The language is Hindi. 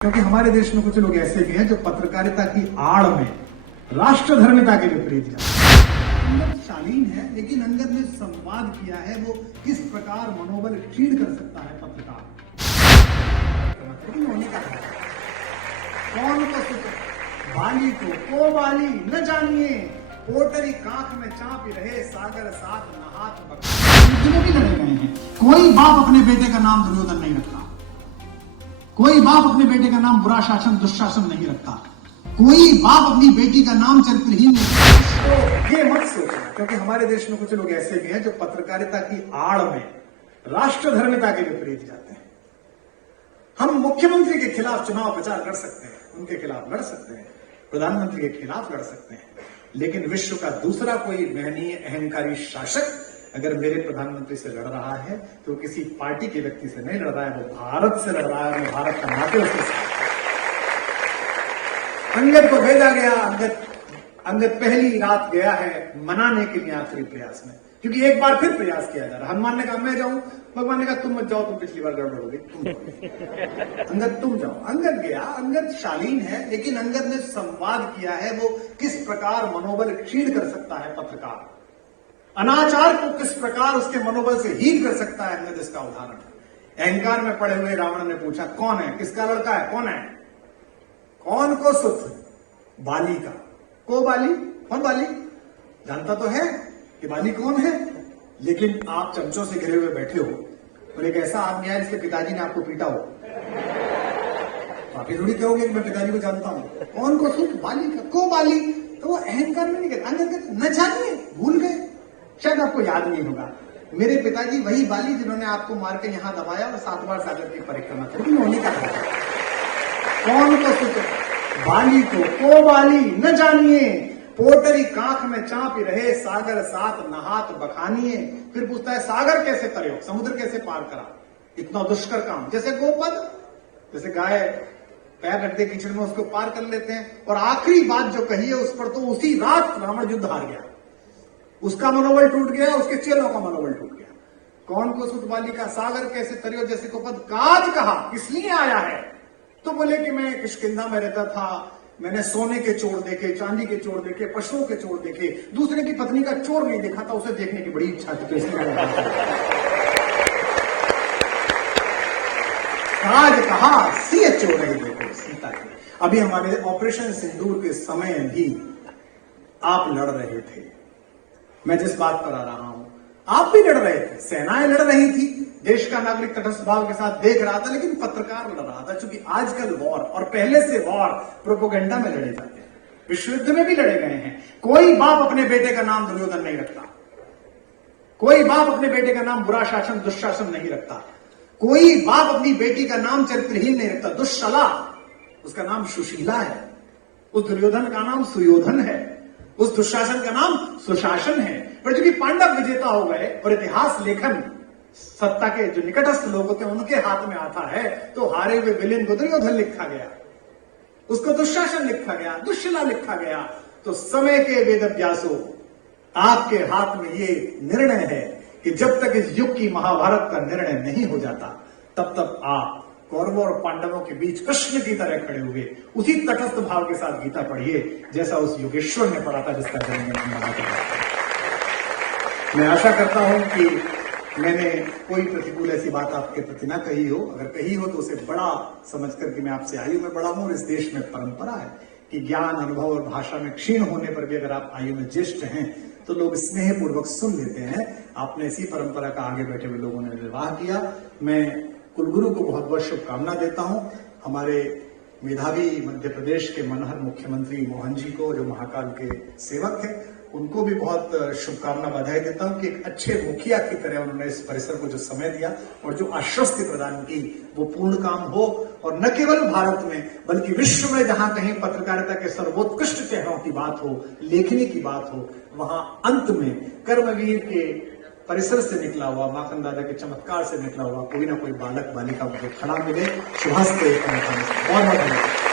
क्योंकि हमारे देश में कुछ लोग ऐसे भी हैं जो पत्रकारिता की आड़ में राष्ट्रधर्मिता के विपरीत जाते हैं। अंगद शालीन है, लेकिन अंगद ने संवाद किया है वो किस प्रकार मनोबल क्षीण कर सकता है पत्रकार। कौन को बाली को बाली न जानिए, पोटरी कांख में चापी रहे, सागर साथ नहात बख्शे भी लड़े गए हैं। कोई बाप अपने बेटे का नाम दुर्योधन नहीं रखता, कोई बाप अपने बेटे का नाम बुरा शासन दुशासन नहीं रखता, कोई बाप अपनी बेटी का नाम चरित्रहीन नहीं रखता। तो ये मत सोचना, क्योंकि हमारे देश में कुछ लोग ऐसे भी हैं जो पत्रकारिता की आड़ में राष्ट्रधर्मिता के विपरीत जाते हैं। हम मुख्यमंत्री के खिलाफ चुनाव प्रचार कर सकते हैं, उनके खिलाफ लड़ सकते हैं, प्रधानमंत्री के खिलाफ लड़ सकते हैं, लेकिन विश्व का दूसरा कोई महनीय अहंकारी शासक अगर मेरे प्रधानमंत्री से लड़ रहा है तो किसी पार्टी के व्यक्ति से नहीं लड़ रहा है, वो भारत से लड़ रहा है। मैं भारत का नाते उसके साथ। अंगद को भेजा गया, अंगद पहली रात गया है मनाने के लिए आखिरी प्रयास में, क्योंकि एक बार फिर प्रयास किया जा रहा है। हनुमान ने कहा मैं जाऊं, भगवान ने कहा तुम मत जाओ, तुम पिछली बार गड़बड़ हो गई, अंगद तुम जाओ। अंगद गया, अंगद शालीन है, लेकिन अंगद ने संवाद किया है वो किस प्रकार मनोबल क्षीण कर सकता है पत्रकार, अनाचार को किस प्रकार उसके मनोबल से हीन कर सकता है। अंगद इसका उदाहरण है। अहंकार में पड़े हुए रावण ने पूछा कौन है, किसका लड़का है, कौन है, कौन को सुत, बाली का। को बाली, कौन बाली, जानता तो है कि बाली कौन है, लेकिन आप चमचों से घिरे हुए बैठे हो और एक ऐसा आदमी है जिसके पिताजी ने आपको पीटा हो, तो आप ये थोड़ी कहोगे कि मैं पिताजी को जानता हूं। कौन को सुत, बाली का, को बाली। तो वो अहंकार में नहीं कहते, अंगद कहते न जानिए, भूल गए, शायद आपको याद नहीं होगा, मेरे पिताजी वही बाली जिन्होंने आपको मार के यहां दबाया और 7 बार सागर की परिक्रमा की। उन्होंने कहा कौन को सुत, बाली को बाली न जानिए, पोटरी कांख में चापी रहे, सागर साथ नहात बखानिए। फिर पूछता है सागर कैसे तरे हो, समुद्र कैसे पार करा, इतना दुष्कर काम। जैसे गोपद, जैसे गाय पैर रख दे कीचड़ में उसको पार कर लेते हैं। और आखिरी बात जो कही है उस पर तो उसी रात रावण युद्ध हार गया, उसका मनोबल टूट गया, उसके चेलों का मनोबल टूट गया। कौन को सुत बाली का, सागर कैसे तरियो जैसे गोपद। काज कहा, किस लिए आया है, तो बोले कि मैं किष्किंधा में रहता था, मैंने सोने के चोर देखे, चांदी के चोर देखे, पशुओं के चोर देखे, दूसरे की पत्नी का चोर नहीं देखा था, उसे देखने की बड़ी इच्छा थी, तो इसलिए काज कहा सिय चोर नहीं देखो सीता के। अभी हमारे ऑपरेशन सिंदूर के समय भी आप लड़ रहे थे, मैं जिस बात पर आ रहा हूं आप भी लड़ रहे थे, सेनाएं लड़ रही थी, देश का नागरिक तटस्थ भाव के साथ देख रहा था, लेकिन पत्रकार लड़ रहा था। क्योंकि आजकल वॉर और पहले से वॉर प्रोपोगंडा में लड़े जाते हैं, विश्व युद्ध में भी लड़े गए हैं। कोई बाप अपने बेटे का नाम दुर्योधन नहीं रखता, कोई बाप अपने बेटे का नाम बुरा शासन दुशासन नहीं रखता, कोई बाप अपनी बेटी का नाम चरित्रहीन नहीं रखता। दुश्शला, उसका नाम सुशीला है, उस दुर्योधन का नाम सुयोधन है, उस दुशासन का नाम सुशासन है। पर चूंकि पांडव विजेता हो गए और इतिहास लेखन सत्ता के जो निकटस्थ लोग होते हैं उनके हाथ में आता है, तो हारे हुए विलेन को दुर्योधन लिखा गया, उसको दुशासन लिखा गया, दुश्शला लिखा गया। तो समय के वेदव्यासों, आपके हाथ में ये निर्णय है कि जब तक इस युग की महाभारत का निर्णय नहीं हो जाता तब तक आप कौरवों और पांडवों के बीच कृष्ण की तरह खड़े हुए उसी तटस्थ भाव के साथ गीता पढ़िए जैसा उस योगेश्वर ने पढ़ा था जिसका जन्म। मैं आशा करता हूं कि मैंने कोई प्रतिकूल ऐसी बात आपके प्रति ना कही हो, अगर कही हो तो उसे बड़ा समझ करके मैं आपसे आयु में बड़ा हूं। और इस देश में परंपरा है कि ज्ञान, अनुभव और भाषा में क्षीण होने पर भी अगर आप आयु में ज्येष्ठ हैं तो लोग स्नेह पूर्वक सुन लेते हैं। आपने इसी परंपरा का आगे बैठे हुए लोगों ने निर्वाह किया। मैं कुलगुरु को बहुत बहुत शुभकामना देता हूं। हमारे मेधावी मध्य प्रदेश के मनहर मुख्यमंत्री मोहन जी को, जो महाकाल के सेवक हैं, उनको भी बहुत शुभकामना बधाई देता हूं कि एक अच्छे मुखिया की तरह उन्होंने इस परिसर को जो समय दिया और जो आश्वस्ति प्रदान की वो पूर्ण काम हो। और न केवल भारत में बल्कि विश्व में जहां कहीं पत्रकारिता के सर्वोत्कृष्ट चेहरों की बात हो, लेखनी की बात हो, वहां अंत में कर्मवीर के परिसर से निकला हुआ, माखन दादा के चमत्कार से निकला हुआ कोई ना कोई बालक बालिका मुझे खड़ा मिले। शुभस्ते। बहुत बहुत धन्यवाद।